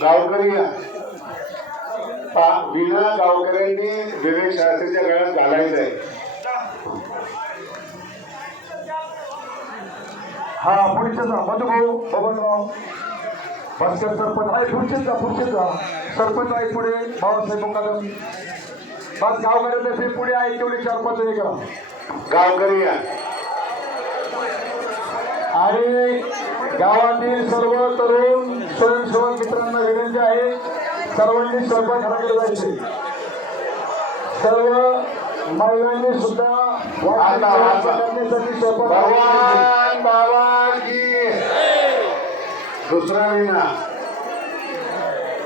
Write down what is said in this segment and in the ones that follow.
गावकरी विना गावकऱ्यांनी विवेक शास्त्रीच्या गळ्यात घालायचंय हा पुढचे जा. मधुभाऊ बबनराव भास्कर सरपंच. आहे पुढचे जा पुढचे जा. सरपंच आहे पुढे. बाबासाहेब मुकादम बस गावकऱ्यातले पुढे आहे. तेवढे चार पाच हे करा. गावकरी या. गावातील सर्व तरुण स्वयंसेवक मित्रांना विनंती आहे सर्वांनी स्वयंपाकघराकडे जायचे सर्व महिलांनी सुद्धा. करण्यासाठी बाबा की दुसरा विना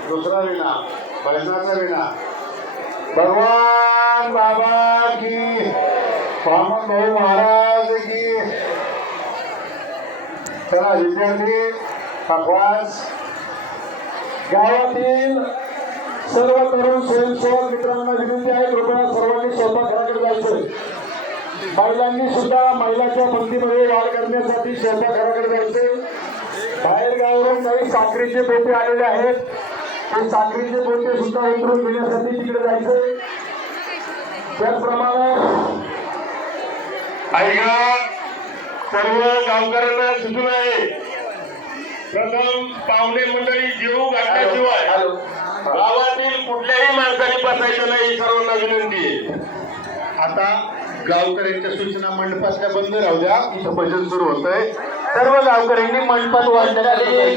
दुसरा विना भजनाचा विना भगवान बाबा की भाऊ महाराज की. चला विद्यार्थी पखवाज गावातील सर्व तरुण स्वयंसेवक मित्रांना विनंती आहे कृपया सर्वांनी स्वयंपाकघराकडे जायचं महिलांनी सुद्धा महिलांच्या पंक्तीमध्ये वाढ करण्यासाठी स्वयंपाकघराकडे जायचे बाहेर गावावरून काही साखरेचे बोटे आलेले आहेत. ते साखरेचे बोटे सुद्धा उतरून घेण्यासाठी तिकडे जायचे त्याचप्रमाणे ऐका सर्व गावकऱ्यांना सूचना आहे. प्रथम पाहुणे मंडळी जेऊ घातल्याशिवाय गावातील कुठल्याही माणसाने बसायचं नाही सर्वांना विनंती आहे. आता गावकऱ्यांच्या सूचना मंडपातल्या बंद राहू द्या. इथं भजन सुरू होत आहे सर्व गावकऱ्यांनी मंडपात वाढण्यासाठी